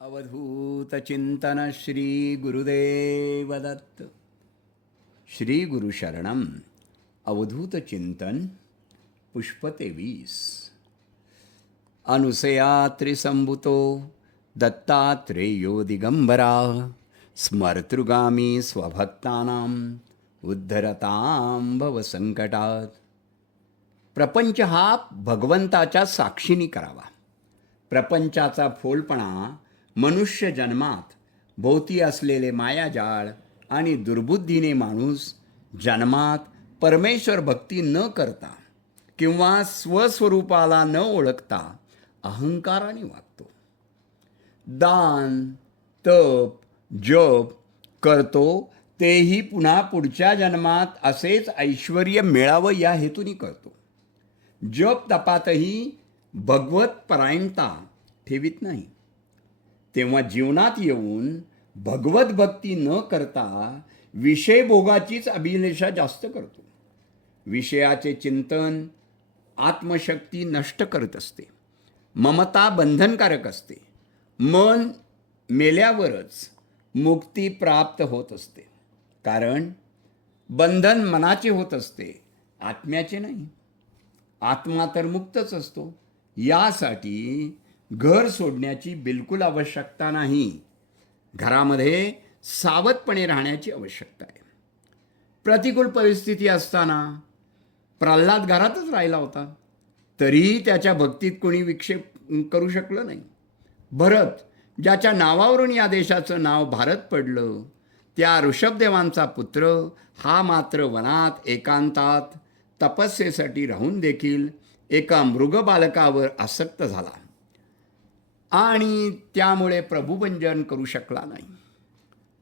अवधूत चिंतन श्री गुरुदेव दत्त. श्री गुरु शरणम. अवधूत चिंतन पुष्प 23. अनुसया त्रिसंभुतो दत्तात्रेयो दिगंबरा स्मर्तृगामी स्वभक्तानां उद्धरतां भव संकटात. प्रपंच हा भगवंताच्या साक्षीने करावा. प्रपंचाचा फोलपणा मनुष्य जन्मात भोवती असलेले मायाजाळ आणि दुर्बुद्धीने माणूस जन्मात परमेश्वर भक्ती न करता किंवा स्वस्वरूपाला न ओळखता अहंकाराने वागतो. दान तप जप करतो तेही पुन्हा पुढच्या जन्मात असेच ऐश्वर्य मिळावं या हेतूने करतो. जप तपातही भगवत परायणता ठेवीत नाही. तेव्हा जीवनात येऊन भगवत भक्ती न करता विषय भोगाचीच अभिलाषा जास्त करतो. विषयाचे चिंतन आत्मशक्ती नष्ट करत असते. ममता बंधनकारक असते. मन मेल्यावरच मुक्ती प्राप्त होत असते. कारण बंधन मनाचे होत असते, आत्म्याचे नाही. आत्मा तर मुक्तच असतो. यासाठी घर सोडण्याची बिलकुल आवश्यकता नाही. घरामध्ये सावधपणे राहण्याची आवश्यकता आहे. प्रतिकूल परिस्थिती असताना प्रल्हाद घरातच राहिला होता, तरीही त्याच्या भक्तीत कोणी विक्षेप करू शकलं नाही. भरत, ज्याच्या नावावरून या देशाचं नाव भारत पडलं, त्या ऋषभदेवांचा पुत्र हा मात्र वनात एकांतात तपस्येसाठी राहून देखील एका मृगबालकावर आसक्त झाला आणि त्यामुळे प्रभुभंजन करू शकला नाही.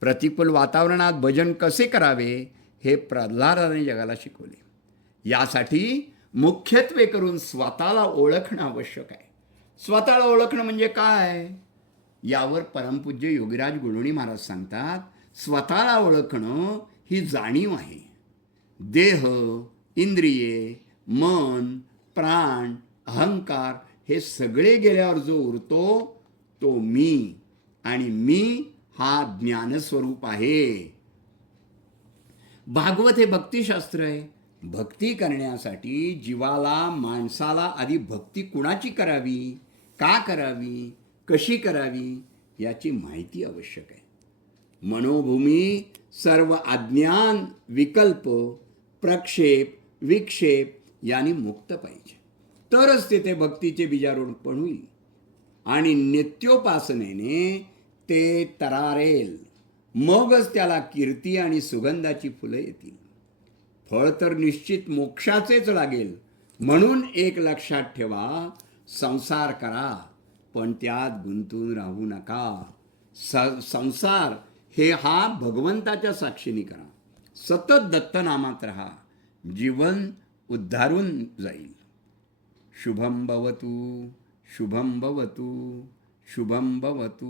प्रतिकूल वातावरणात भजन कसे करावे हे प्रल्हादाने जगाला शिकवले. यासाठी मुख्यत्वे करून स्वतःला ओळखणं आवश्यक आहे. स्वतःला ओळखणं म्हणजे काय यावर परमपूज्य योगीराज गुळवणी महाराज सांगतात, स्वतःला ओळखणं ही जाणीव आहे. देह, इंद्रिये, मन, प्राण, अहंकार हे सगळे गेल्यावर जो उरतो तो मी, आणि मी हा ज्ञानस्वरूप आहे. भागवत हे भक्तिशास्त्र आहे. भक्ती करण्यासाठी जीवाला, माणसाला आधी भक्ती कुणाची करावी, का करावी, कशी करावी याची माहिती आवश्यक आहे. मनोभूमी सर्व अज्ञान, विकल्प, प्रक्षेप, विक्षेप यांनी मुक्त पाहिजे. तरच तेथे भक्तीचे बीजारोपण होईल आणि नित्योपासनेने ते तरारेल. मगच त्याला कीर्ती आणि सुगंधाची फुलं येतील. फळ तर निश्चित मोक्षाचेच लागेल. म्हणून एक लक्षात ठेवा, संसार करा पण त्यात गुंतून राहू नका. संसार हे हा भगवंताच्या साक्षीने करा. सतत दत्तनामात राहा. जीवन उद्धारून जाईल. शुभम भवतु, शुभम भवतु, शुभम भवतु.